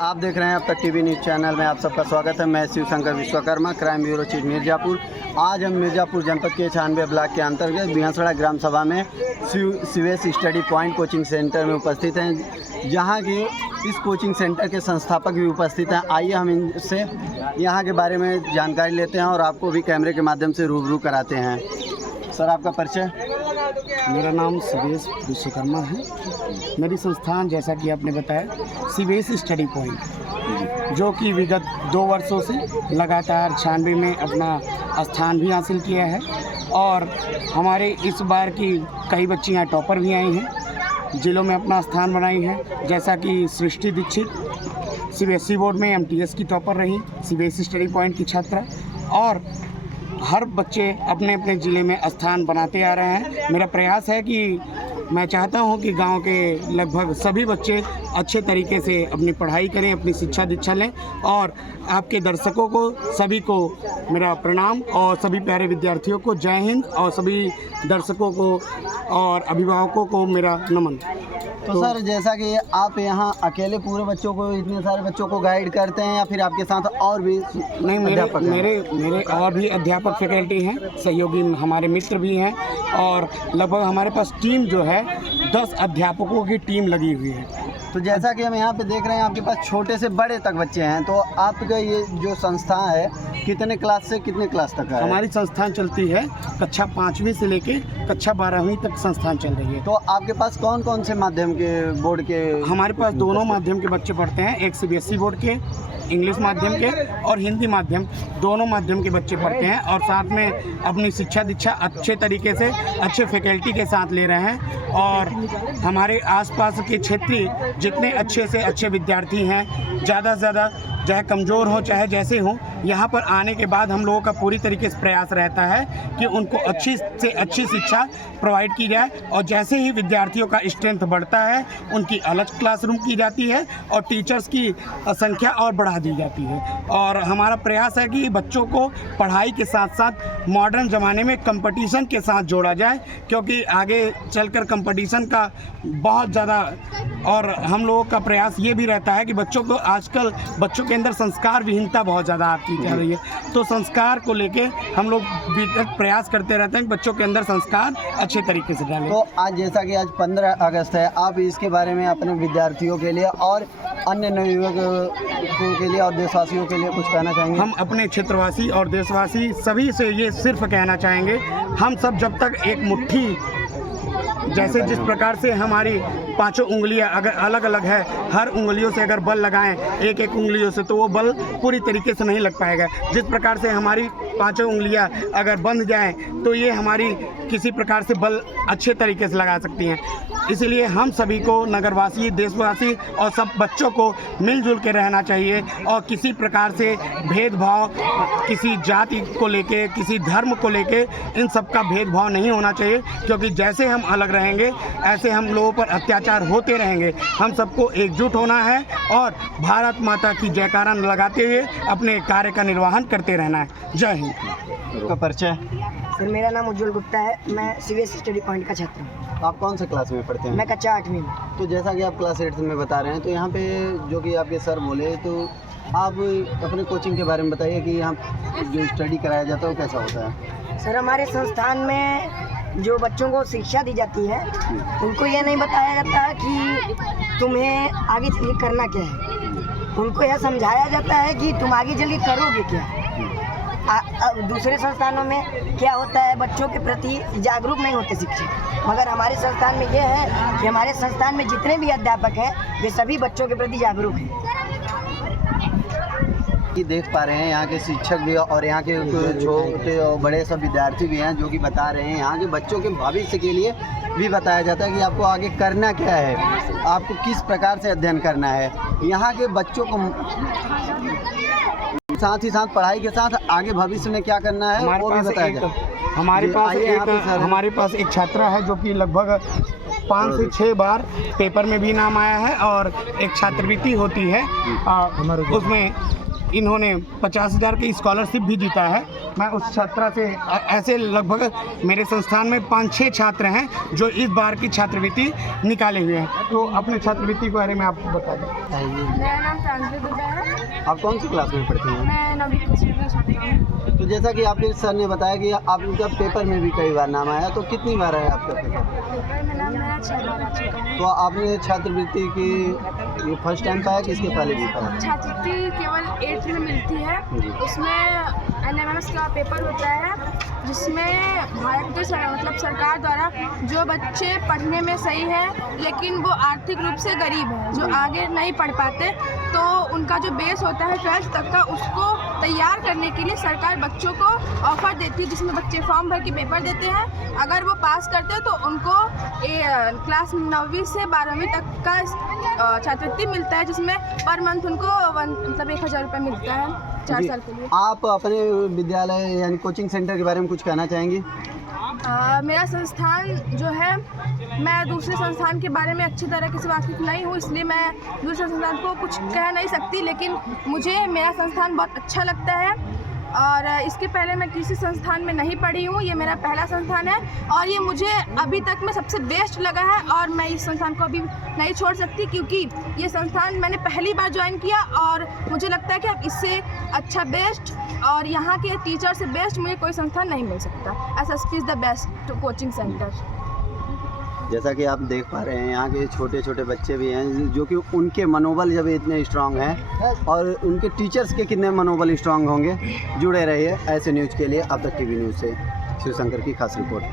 आप देख रहे हैं अब तक टीवी न्यूज़ चैनल में आप सबका स्वागत है। मैं Shivshankar Vishwakarma, crime bureau chief Mirzapur. आज हम मिर्ज़ापुर जनपद के 96 ब्लॉक के अंतर्गत बिहासड़ा ग्राम सभा में सीवेस स्टडी पॉइंट कोचिंग सेंटर में उपस्थित हैं, जहां की इस कोचिंग सेंटर के संस्थापक भी उपस्थित हैं। आइए हम इनसे यहाँ के बारे में जानकारी लेते हैं और आपको भी कैमरे के माध्यम से रूबरू कराते हैं। सर, आपका परिचय? मेरा नाम सीवेस विश्वकर्मा है। मेरी संस्थान, जैसा कि आपने बताया, सीवेस स्टडी पॉइंट, जो कि विगत 2 वर्षों से लगातार 96 में अपना स्थान भी हासिल किया है और हमारे इस बार की कई बच्चियाँ टॉपर भी आई हैं, जिलों में अपना स्थान बनाई हैं। जैसा कि सृष्टि दीक्षित सीबीएसई बोर्ड में एमटीएस की टॉपर रही, सीवेस स्टडी पॉइंट की छात्रा, और हर बच्चे अपने अपने ज़िले में स्थान बनाते आ रहे हैं। मेरा प्रयास है कि मैं चाहता हूं कि गांव के लगभग सभी बच्चे अच्छे तरीके से अपनी पढ़ाई करें, अपनी शिक्षा दीक्षा लें। और आपके दर्शकों को सभी को मेरा प्रणाम और सभी प्यारे विद्यार्थियों को जय हिंद, और सभी दर्शकों को और अभिभावकों को मेरा नमन। तो सर, जैसा कि आप यहाँ अकेले पूरे बच्चों को, इतने सारे बच्चों को गाइड करते हैं या फिर आपके साथ और भी? नहीं, मेरे और भी अध्यापक फैकल्टी हैं, सहयोगी हमारे मित्र भी हैं, और लगभग हमारे पास टीम जो है 10 अध्यापकों की टीम लगी हुई है। तो जैसा कि हम यहाँ पे देख रहे हैं, आपके पास छोटे से बड़े तक बच्चे हैं, तो आपका ये जो संस्था है कितने क्लास से कितने क्लास तक है? हमारी संस्थान चलती है कक्षा 5वीं से लेके कक्षा 12वीं तक संस्थान चल रही है। तो आपके पास कौन कौन से माध्यम के बोर्ड के? हमारे पास दोनों माध्यम के बच्चे पढ़ते हैं, एक सीबीएसई बोर्ड के इंग्लिश माध्यम के और हिंदी माध्यम, दोनों माध्यम के बच्चे पढ़ते हैं, और साथ में अपनी शिक्षा दीक्षा अच्छे तरीके से अच्छे फैकल्टी के साथ ले रहे हैं। और हमारे आसपास के क्षेत्रीय जितने अच्छे से अच्छे विद्यार्थी हैं, ज़्यादा से ज़्यादा, चाहे कमज़ोर हो चाहे जैसे हों, यहाँ पर आने के बाद हम लोगों का पूरी तरीके से प्रयास रहता है कि उनको अच्छी से अच्छी शिक्षा प्रोवाइड की जाए। और जैसे ही विद्यार्थियों का स्ट्रेंथ बढ़ता है, उनकी अलग क्लासरूम की जाती है और टीचर्स की संख्या और बढ़ा दी जाती है। और हमारा प्रयास है कि बच्चों को पढ़ाई के साथ साथ मॉडर्न ज़माने में कंपटीशन के साथ जोड़ा जाए, क्योंकि आगे चलकर कंपटीशन का बहुत ज़्यादा, और हम लोगों का प्रयास ये भी रहता है कि बच्चों को, आजकल बच्चों के अंदर संस्कार विहीनता बहुत ज़्यादा आती जा रही है, तो संस्कार को लेके हम लोग प्रयास करते रहते हैं कि बच्चों के अंदर संस्कार अच्छे तरीके से डालें। तो आज, जैसा कि आज 15 अगस्त है, आप इसके बारे में अपने विद्यार्थियों के लिए और अन्य नवयुवकों के लिए और देशवासियों के लिए कुछ कहना चाहेंगे? हम अपने क्षेत्रवासी और देशवासी सभी से ये सिर्फ कहना चाहेंगे, हम सब जब तक एक मुट्ठी, जैसे जिस प्रकार से हमारी 5 उंगलियां अगर अलग अलग है, हर उंगलियों से अगर बल लगाएं एक एक उंगलियों से, तो वो बल पूरी तरीके से नहीं लग पाएगा। जिस प्रकार से हमारी 5 उंगलियां अगर बंध जाएं, तो ये हमारी किसी प्रकार से बल अच्छे तरीके से लगा सकती हैं। इसलिए हम सभी को, नगरवासी, देशवासी और सब बच्चों को मिलजुल के रहना चाहिए, और किसी प्रकार से भेदभाव, किसी जाति को लेके, किसी धर्म को लेके, इन सब का भेदभाव नहीं होना चाहिए, क्योंकि जैसे हम अलग रहेंगे ऐसे हम लोगों पर अत्याचार होते रहेंगे। हम सबको एकजुट होना है और भारत माता की जयकारा लगाते हुए अपने कार्य का निर्वहन करते रहना है। जय हिंद। आपका परिचय? सर, मेरा नाम उज्जवल गुप्ता है, मैं सीबीएसई स्टडी पॉइंट का छात्र हूँ। आप कौन से क्लास में पढ़ते हैं? मैं कक्षा 8वीं में। तो जैसा कि आप क्लास 8 में बता रहे हैं, तो यहाँ पे जो कि आपके सर बोले, तो आप अपने कोचिंग के बारे में बताइए कि यहाँ जो स्टडी कराया जाता है वो कैसा होता है? सर, हमारे संस्थान में जो बच्चों को शिक्षा दी जाती है, उनको ये नहीं बताया जाता है कि तुम्हें आगे चल के करना क्या है। उनको यह समझाया जाता है कि तुम आगे चल के करोगे क्या। दूसरे संस्थानों में क्या होता है, बच्चों के प्रति जागरूक नहीं होते शिक्षक, मगर हमारे संस्थान में यह है कि हमारे संस्थान में जितने भी अध्यापक हैं, वे सभी बच्चों के प्रति जागरूक हैं। देख पा रहे हैं यहाँ के शिक्षक भी और यहाँ के छोटे और बड़े सब विद्यार्थी भी हैं, जो कि बता रहे हैं यहाँ के बच्चों के भविष्य के लिए भी बताया जाता है कि आपको आगे करना क्या है, आपको किस प्रकार से अध्ययन करना है। यहाँ के बच्चों को साथ ही साथ पढ़ाई के साथ आगे भविष्य में क्या करना है वो भी बताया जाता है। हमारे पास एक छात्रा है जो कि लगभग 5 से 6 बार पेपर में भी नाम आया है, और एक छात्रवृत्ति होती है, उसमें इन्होंने 50,000 की स्कॉलरशिप भी जीता है। मैं उस छात्रा से ऐसे लगभग मेरे संस्थान में 5-6 छात्र हैं जो इस बार की छात्रवृत्ति निकाले हुए हैं। तो अपने छात्रवृत्ति के बारे में आप बता दें। मेरा नाम प्रांजलि दुबे है। आप कौन सी क्लास में पढ़ती हैं? मैं 9वीं कक्षा में छात्रा हूँ। तो जैसा कि आपके सर ने बताया कि आपका पेपर में भी कई बार नाम आया, तो कितनी बार है आपका पेपर? पेपर में नाम मेरा 6 बार आ चुका है। तो आपने छात्रवृत्ति की ये फर्स्ट टाइम पाया कि इसके पहले भी पाया? छात्रवृत्ति केवल 8th में मिलती है। उसमें NMS का पेपर होता है जिसमें भारत के मतलब सरकार द्वारा जो बच्चे पढ़ने में सही है लेकिन वो आर्थिक रूप से गरीब है, जो आगे नहीं पढ़ पाते, तो उनका जो बेस होता है 12th तक का, उसको तैयार करने के लिए सरकार बच्चों को ऑफ़र देती है जिसमें बच्चे फॉर्म भर के पेपर देते हैं। अगर वो पास करते हैं तो उनको क्लास 9वीं से 12वीं तक का छात्रवृत्ति मिलता है, जिसमें पर मंथ उनको मतलब 1,000 रुपये मिलता है 4 साल के लिए। आप अपने विद्यालय यानी कोचिंग सेंटर के बारे में कुछ कहना चाहेंगी? मेरा संस्थान जो है, मैं दूसरे संस्थान के बारे में अच्छी तरीके से वाकिफ़ नहीं हूँ, इसलिए मैं दूसरे संस्थान को कुछ कह नहीं सकती, लेकिन मुझे मेरा संस्थान बहुत अच्छा लगता है। और इसके पहले मैं किसी संस्थान में नहीं पढ़ी हूँ, ये मेरा पहला संस्थान है और ये मुझे अभी तक में सबसे बेस्ट लगा है और मैं इस संस्थान को अभी नहीं छोड़ सकती, क्योंकि ये संस्थान मैंने पहली बार ज्वाइन किया और मुझे लगता है कि अब इससे अच्छा बेस्ट और यहाँ के टीचर से बेस्ट मुझे कोई संस्थान नहीं मिल सकता। SSP is the best coaching centre. जैसा कि आप देख पा रहे हैं यहाँ के छोटे छोटे बच्चे भी हैं जो कि उनके मनोबल जब इतने स्ट्रांग हैं और उनके टीचर्स के कितने मनोबल स्ट्रांग होंगे। जुड़े रहिए ऐसे न्यूज़ के लिए। अब तक TV न्यूज़ से शिवशंकर की खास रिपोर्ट।